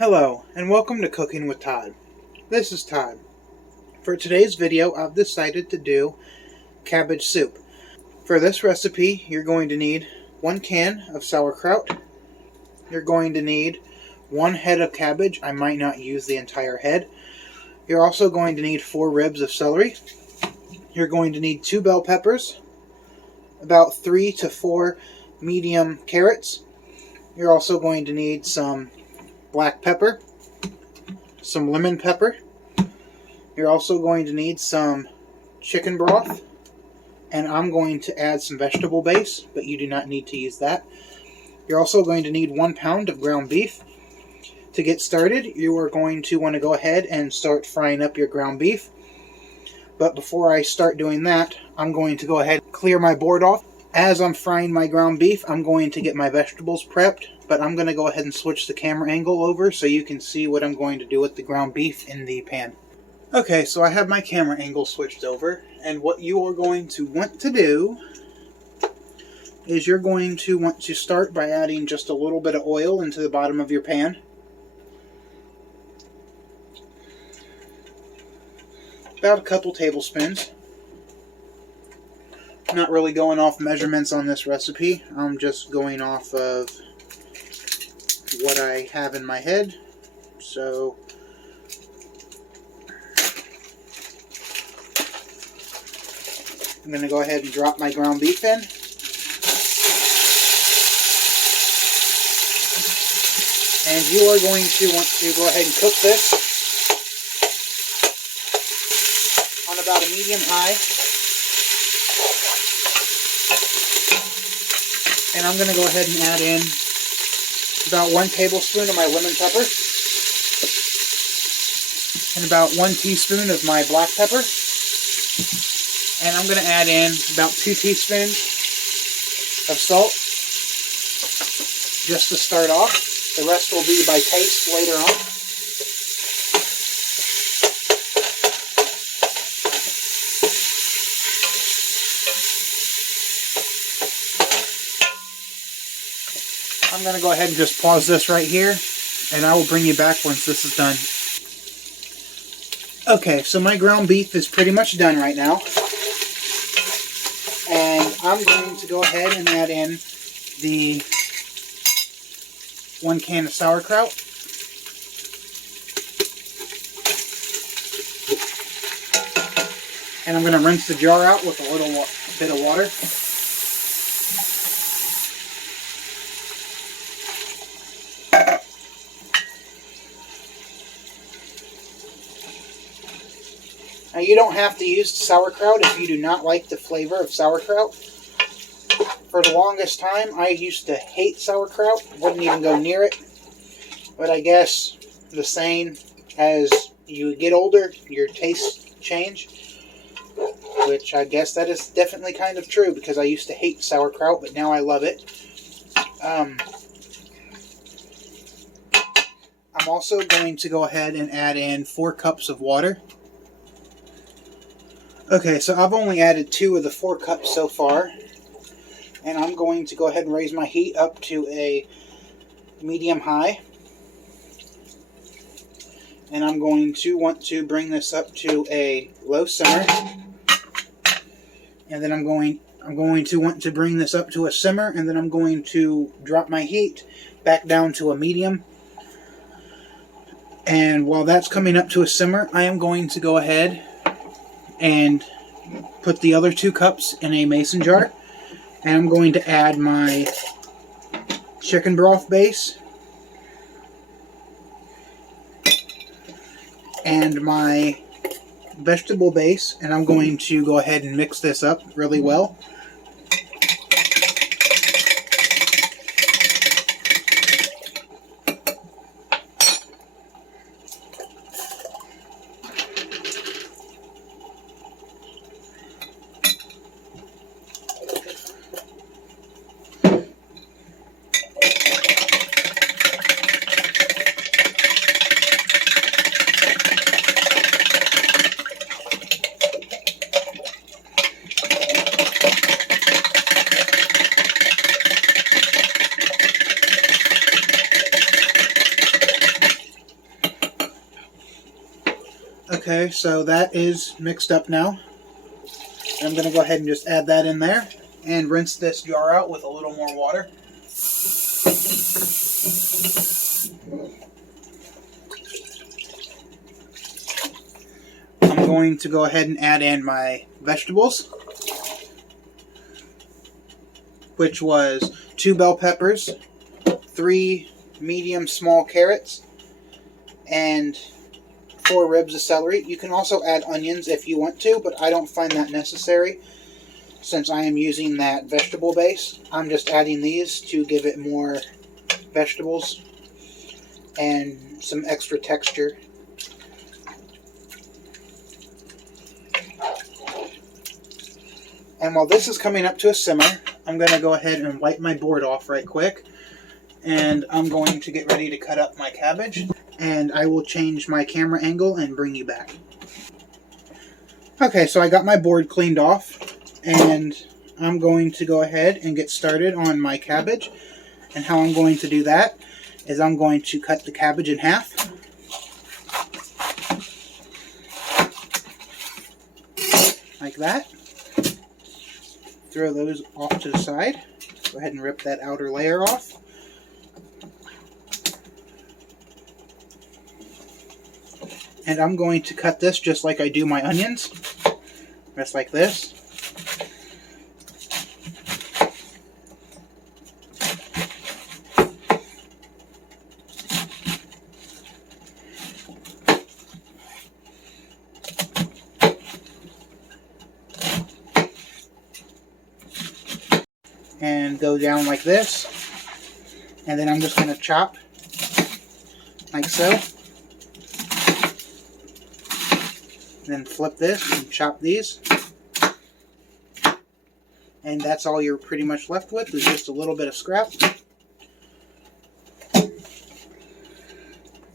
Hello, and welcome to Cooking with Todd. This is Todd. For today's video, I've decided to do cabbage soup. For this recipe, you're going to need 1 can of sauerkraut. You're going to need 1 head of cabbage. I might not use the entire head. You're also going to need 4 ribs of celery. You're going to need 2 bell peppers, about 3 to 4 medium carrots. You're also going to need some black pepper, some lemon pepper. You're also going to need some chicken broth, and I'm going to add some vegetable base, but you do not need to use that. You're also going to need 1 pound of ground beef. To get started, you are going to want to go ahead and start frying up your ground beef. But before I start doing that, I'm going to go ahead and clear my board off. As I'm frying my ground beef, I'm going to get my vegetables prepped, but I'm going to go ahead and switch the camera angle over so you can see what I'm going to do with the ground beef in the pan. Okay, so I have my camera angle switched over, and what you are going to want to do is you're going to want to start by adding just a little bit of oil into the bottom of your pan. About a couple tablespoons. I'm not really going off measurements on this recipe. I'm just going off of what I have in my head. So I'm going to go ahead and drop my ground beef in. And you are going to want to go ahead and cook this on about a medium-high. And I'm going to go ahead and add in about 1 tablespoon of my lemon pepper and about 1 teaspoon of my black pepper. And I'm going to add in about 2 teaspoons of salt just to start off. The rest will be by taste later on. I'm going to go ahead and just pause this right here, and I will bring you back once this is done. Okay, so my ground beef is pretty much done right now. And I'm going to go ahead and add in the 1 can of sauerkraut. And I'm going to rinse the jar out with a little bit of water. Now, you don't have to use sauerkraut if you do not like the flavor of sauerkraut. For the longest time, I used to hate sauerkraut. Wouldn't even go near it. But I guess the saying, as you get older, your tastes change. Which I guess that is definitely kind of true, because I used to hate sauerkraut, but now I love it. I'm also going to go ahead and add in 4 cups of water. Okay, so I've only added 2 of the 4 cups so far. And I'm going to go ahead and raise my heat up to a medium-high. And I'm going to want to bring this up to a low simmer. And then I'm going to want to bring this up to a simmer, and then I'm going to drop my heat back down to a medium. And while that's coming up to a simmer, I am going to go ahead and put the other 2 cups in a mason jar. And I'm going to add my chicken broth base and my vegetable base, and I'm going to go ahead and mix this up really well. Okay, so that is mixed up now. I'm going to go ahead and just add that in there and rinse this jar out with a little more water. I'm going to go ahead and add in my vegetables, which was 2 bell peppers, 3 medium small carrots, and 4 ribs of celery. You can also add onions if you want to, but I don't find that necessary since I am using that vegetable base. I'm just adding these to give it more vegetables and some extra texture. And while this is coming up to a simmer, I'm going to go ahead and wipe my board off right quick. And I'm going to get ready to cut up my cabbage. And I will change my camera angle and bring you back. Okay, so I got my board cleaned off. And I'm going to go ahead and get started on my cabbage. And how I'm going to do that is I'm going to cut the cabbage in half. Like that. Throw those off to the side. Go ahead and rip that outer layer off. And I'm going to cut this just like I do my onions. Just like this. And go down like this. And then I'm just going to chop like so. Then flip this and chop these. And that's all you're pretty much left with, is just a little bit of scrap.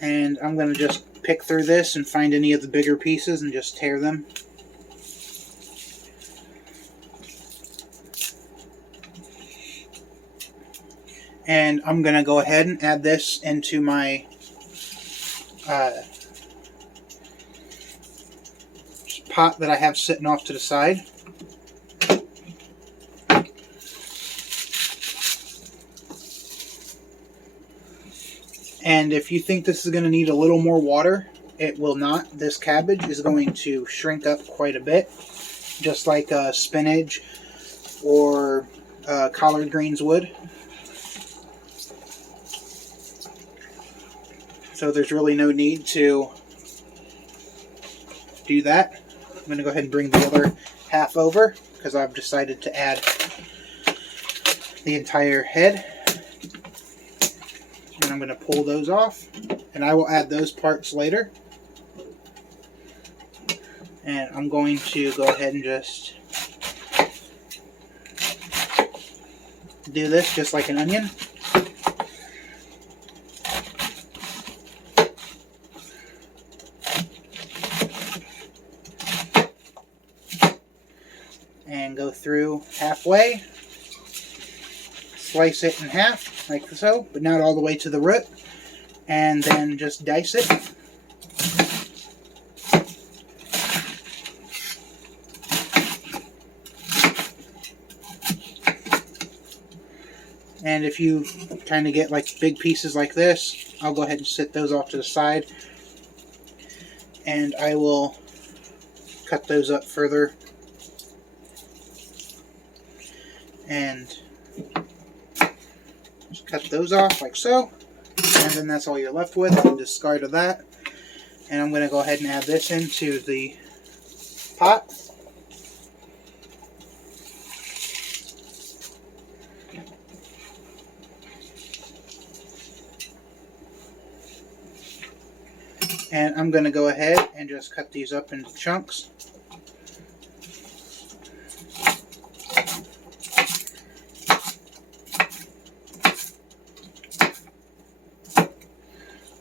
And I'm going to just pick through this and find any of the bigger pieces and just tear them. And I'm going to go ahead and add this into my pot that I have sitting off to the side. And if you think this is going to need a little more water, it will not. This cabbage is going to shrink up quite a bit, just like spinach or collard greens would. So there's really no need to do that. I'm going to go ahead and bring the other half over because I've decided to add the entire head. And I'm going to pull those off, and I will add those parts later. And I'm going to go ahead and just do this just like an onion. And go through halfway, slice it in half like so, but not all the way to the root, and then just dice it. And if you kind of get like big pieces like this, I'll go ahead and set those off to the side, and I will cut those up further. And just cut those off like so, and then that's all you're left with. Discard of that, and I'm going to go ahead and add this into the pot. And I'm going to go ahead and just cut these up into chunks.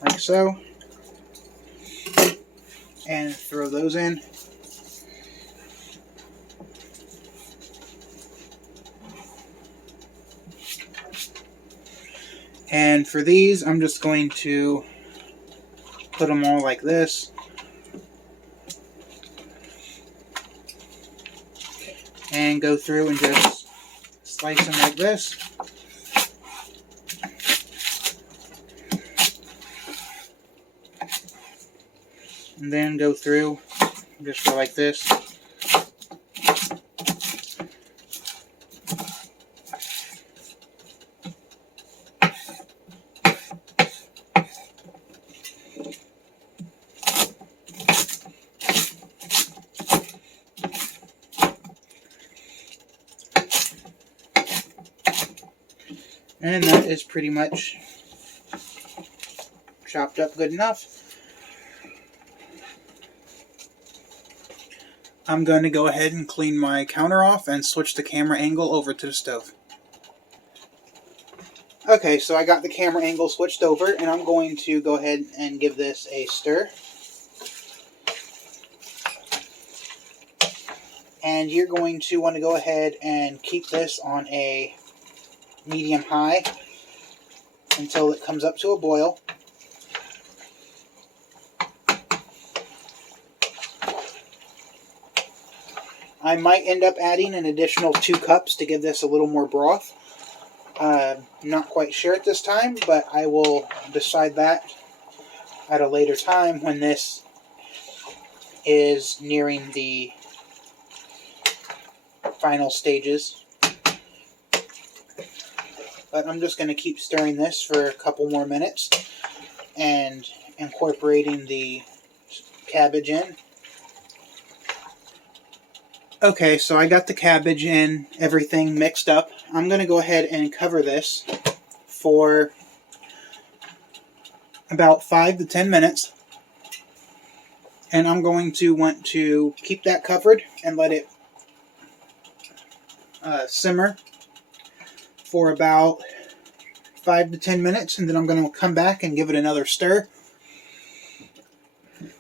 Like so. And throw those in. And for these, I'm just going to put them all like this. and go through and just slice them like this. And then go through, just go like this. And that is pretty much chopped up good enough. I'm going to go ahead and clean my counter off and switch the camera angle over to the stove. Okay, so I got the camera angle switched over, and I'm going to go ahead and give this a stir. And you're going to want to go ahead and keep this on a medium-high until it comes up to a boil. I might end up adding an additional 2 cups to give this a little more broth. Not quite sure at this time, but I will decide that at a later time when this is nearing the final stages. But I'm just going to keep stirring this for a couple more minutes and incorporating the cabbage in. Okay, so I got the cabbage and everything mixed up. I'm going to go ahead and cover this for about 5 to 10 minutes. And I'm going to want to keep that covered and let it simmer for about 5 to 10 minutes. And then I'm going to come back and give it another stir.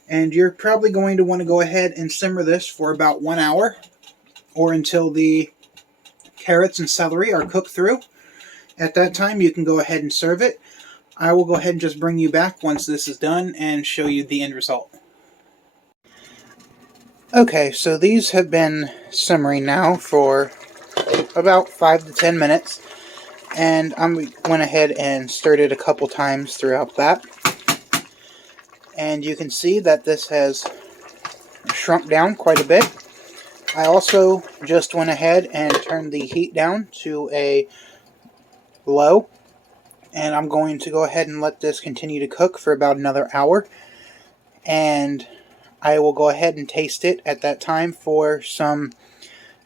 And you're probably going to want to go ahead and simmer this for about 1 hour, or until the carrots and celery are cooked through. At that time, you can go ahead and serve it. I will go ahead and just bring you back once this is done and show you the end result. Okay, so these have been simmering now for about 5 to 10 minutes. And I went ahead and stirred it a couple times throughout that. And you can see that this has shrunk down quite a bit. I also just went ahead and turned the heat down to a low. And I'm going to go ahead and let this continue to cook for about another hour. And I will go ahead and taste it at that time for some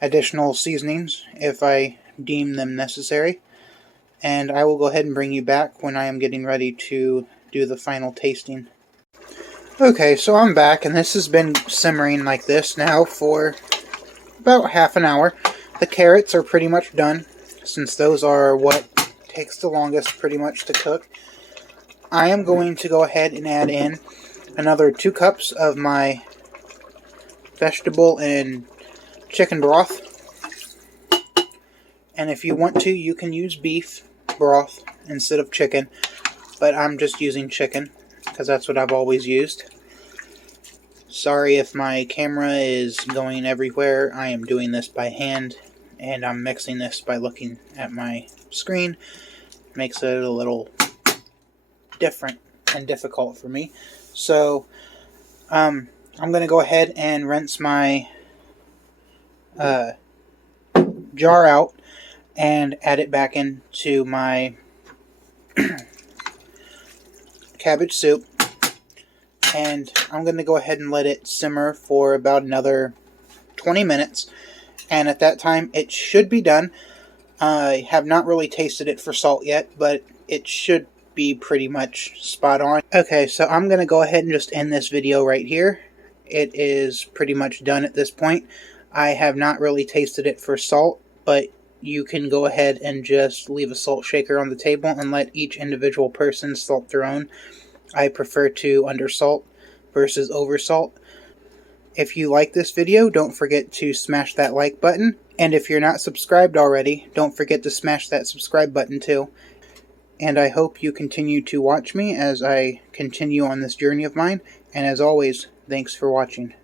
additional seasonings if I deem them necessary. And I will go ahead and bring you back when I am getting ready to do the final tasting. Okay, so I'm back, and this has been simmering like this now for about half an hour. The carrots are pretty much done, since those are what takes the longest pretty much to cook. I am going to go ahead and add in another 2 cups of my vegetable and chicken broth. And if you want to, you can use beef broth instead of chicken, but I'm just using chicken because that's what I've always used. Sorry if my camera is going everywhere. I am doing this by hand, and I'm mixing this by looking at my screen. Makes it a little different and difficult for me. So, I'm going to go ahead and rinse my jar out and add it back into my cabbage soup. And I'm going to go ahead and let it simmer for about another 20 minutes. And at that time, it should be done. I have not really tasted it for salt yet, but it should be pretty much spot on. Okay, so I'm going to go ahead and just end this video right here. It is pretty much done at this point. I have not really tasted it for salt, but you can go ahead and just leave a salt shaker on the table and let each individual person salt their own. I prefer to undersalt versus oversalt. If you like this video, don't forget to smash that like button. And if you're not subscribed already, don't forget to smash that subscribe button too. And I hope you continue to watch me as I continue on this journey of mine. And as always, thanks for watching.